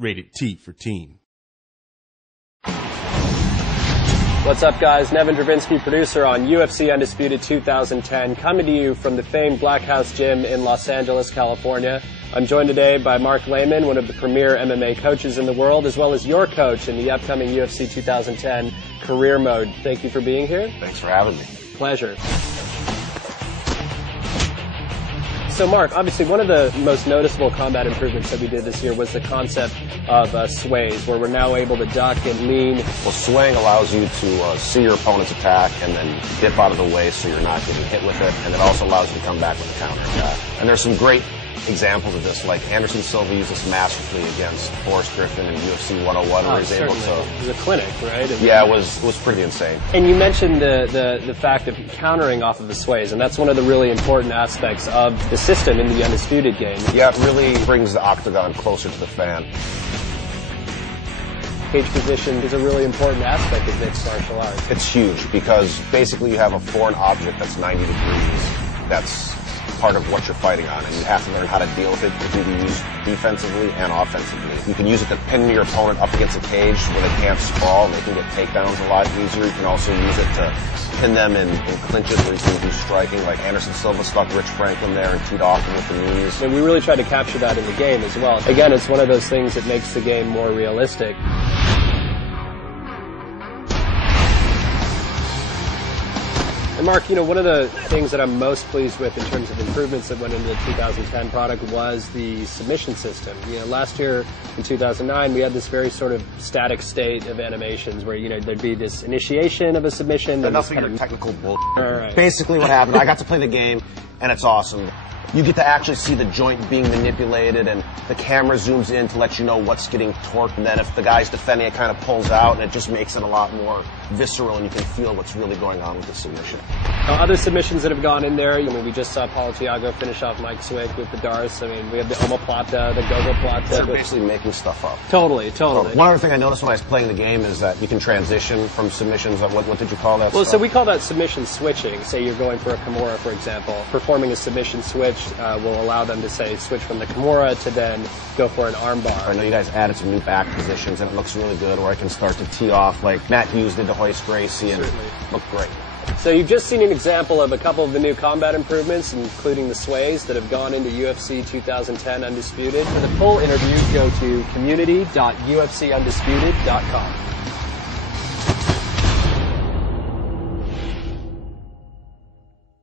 Rated T for teen. What's up, guys? Nevin Dravinsky, producer on UFC Undisputed 2010, coming to you from the famed Black House Gym in Los Angeles, California. I'm joined today by Mark Lehman, one of the premier MMA coaches in the world, as well as your coach in the upcoming UFC 2010 Career Mode. Thank you for being here. Thanks for having me. Pleasure. So, Mark, obviously one of the most noticeable combat improvements that we did this year was the concept of sways, where we're now able to duck and lean. Well, swaying allows you to see your opponent's attack and then dip out of the way so you're not getting hit with it, and it also allows you to come back with a counter attack. And there's some great examples of this, like Anderson Silva used this masterfully against Forrest Griffin in UFC 101, where he's able to... It was a clinic, right? Yeah, it was pretty insane. And you mentioned the fact of countering off of the sways, and that's one of the really important aspects of the system in the Undisputed game. Yeah, it really brings the octagon closer to the fan. Cage position is a really important aspect of mixed martial arts. It's huge because basically you have a foreign object that's 90 degrees that's part of what you're fighting on, and you have to learn how to deal with it. It can be used defensively and offensively. You can use it to pin your opponent up against a cage where they can't sprawl and they can get takedowns a lot easier. You can also use it to pin them in clinches where you see who's striking, like Anderson Silva stuck Rich Franklin there and teed off him with the knees. And we really try to capture that in the game as well. Again, it's one of those things that makes the game more realistic. And Mark, you know, one of the things that I'm most pleased with in terms of improvements that went into the 2010 product was the submission system. You know, last year in 2009, we had this very sort of static state of animations where, you know, there'd be this initiation of a submission. Enough of your technical bull. All right. Basically what happened, I got to play the game, and it's awesome. You get to actually see the joint being manipulated, and the camera zooms in to let you know what's getting torqued, and then if the guy's defending, it kind of pulls out, and it just makes it a lot more visceral, and you can feel what's really going on with the submission. Other submissions that have gone in there, I mean, we just saw Paulo Thiago finish off Mike Swick with the Darce. I mean, we have the omoplata, the gogoplata. They're basically making stuff up. Totally. One other thing I noticed when I was playing the game is that you can transition from submissions. What did you call that? Well, so we call that submission switching. Say you're going for a Kimura, for example. Performing a submission switch will allow them to, say, switch from the Kimura to then go for an armbar. I know you guys added some new back positions, and it looks really good, or I can start to tee off like Matt Hughes did to hoist Gracie, and look great. So you've just seen an example of a couple of the new combat improvements, including the sways that have gone into UFC 2010 Undisputed. For the full interview, go to community.ufcundisputed.com.